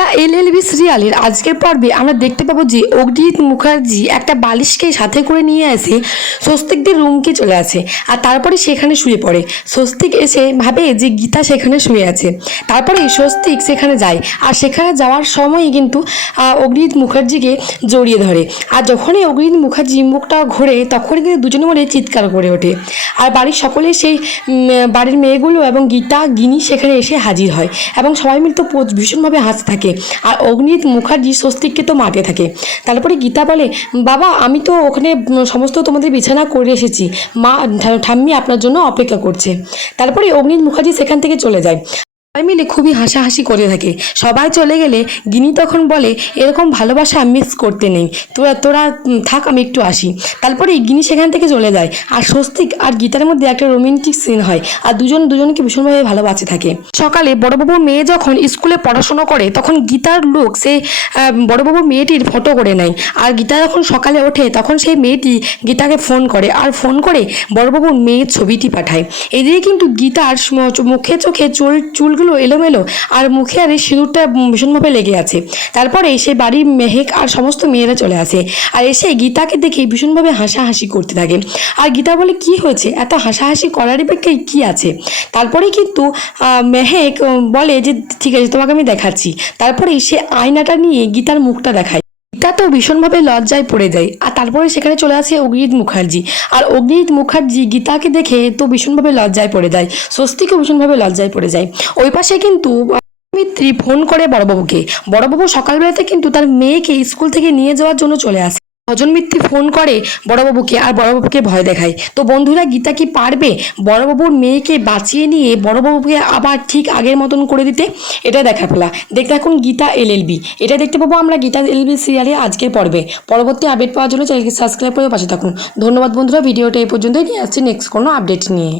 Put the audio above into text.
তা এলএলবি সিরিয়ালের আজকের পর্বে আমরা দেখতে পাবো যে অগ্নিজিৎ মুখার্জি একটা বালিশকে সাথে করে নিয়ে এসে স্বস্তিকদের রুমকে চলে আসে আর তারপরে সেখানে শুয়ে পড়ে। স্বস্তিক এসে ভাবে যে গীতা সেখানে শুয়ে আছে। তারপরে স্বস্তিক সেখানে যায় আর সেখানে যাওয়ার সময়ই কিন্তু অগ্নিজিৎ মুখার্জিকে জড়িয়ে ধরে। আর যখনই অগ্নিজিৎ মুখার্জি মুখটা ঘোরে তখনই কিন্তু দুজনে মনে চিৎকার করে ওঠে। আর বাড়ির সকলে সেই বাড়ির মেয়েগুলো এবং গীতা, গিনি সেখানে এসে হাজির হয় এবং সবাই মিলে ভীষণভাবে হাসতে থাকে। আর অগ্নিত মুখার্জি স্বস্তিককে তো মারতে থাকে। তারপরে গীতা বলে, বাবা, আমি তো ওখানে সমস্ত তোমাদের বিছানা করে এসেছি। মা ঠাম্মি আপনার জন্য অপেক্ষা করছে। তারপরে অগ্নিত মুখার্জি সেখান থেকে চলে যায়। সবাই মিলে খুবই হাসাহাসি করে থাকে। সবাই চলে গেলে গিনি তখন বলে এরকম ভালোবাসা মিস করতে নেই। তোরা তোরা থাক আমি একটু আসি। তারপরে গিনি সেখান থেকে চলে যায়। আর স্বস্তিক আর গীতার মধ্যে একটা রোমান্টিক সিন হয় আর দুজন দুজনকে ভীষণভাবে ভালোবাসে থাকে। সকালে বড়বাবুর মেয়ে যখন স্কুলে পড়াশোনা করে তখন গীতার লোক সে আহ, বড়বাবুর মেয়েটির ফটো করে নেয়। আর গীতা যখন সকালে ওঠে তখন সেই মেয়েটি গীতাকে ফোন করে আর ফোন করে বড়বাবুর মেয়ের ছবিটি পাঠায়। এদিকে কিন্তু গীতার মুখে চোখে চুল চুল চুলগুলো এলোমেলো আর মুখে আর এই সিঁদুরটা ভীষণভাবে লেগে আছে। তারপরে সে বাড়ির মেহেক আর সমস্ত মেয়েরা চলে আসে আর এসে গীতাকে দেখে ভীষণভাবে হাসাহাসি করতে থাকে। আর গীতা বলে, কি হয়েছে? এত হাসাহাসি করারই পেক্ষে কি আছে? তারপরে কিন্তু মেহেক বলে যে, ঠিক আছে, তোমাকে আমি দেখাচ্ছি। তারপরে সে আয়নাটা নিয়ে গীতার মুখটা দেখায়। গীতা তো ভীষণভাবে লজ্জায় পড়ে যায় আর তারপরে সেখানে চলে আসে অগ্নিজিৎ মুখার্জি। আর অগ্নিজিৎ মুখার্জি গীতাকে দেখে তো ভীষণভাবে লজ্জায় পড়ে যায়। স্বস্তিকে ভীষণভাবে লজ্জায় পড়ে যায়। ওই পাশে কিন্তু মিত্রি ফোন করে বড়বাবুকে। বড়বাবু সকালবেলাতে কিন্তু তার মেয়েকে স্কুল থেকে নিয়ে যাওয়ার জন্য চলে আসে। ভজন মিত্রি ফোন করে বড়বাবুকে আর বড়বাবুকে ভয় দেখায়। তো বন্ধুরা, গীতা কি পারবে বড়বাবুর মেয়েকে বাঁচিয়ে নিয়ে বড়বাবুকে আবার ঠিক আগের মতন করে দিতে? এটা দেখা ফেলা। দেখতে এখন গীতা এলএলবি এটা দেখতে পাবো আমরা গীতা এলএলবি সিরিয়ালে আজকের পর্বে। পরবর্তী আপডেট পাওয়ার জন্য চ্যানেলকে সাবস্ক্রাইব করে পাশে থাকুন। ধন্যবাদ বন্ধুরা, ভিডিওটা এই পর্যন্তই। নিয়ে আসছি নেক্সট কোনো আপডেট নিয়ে।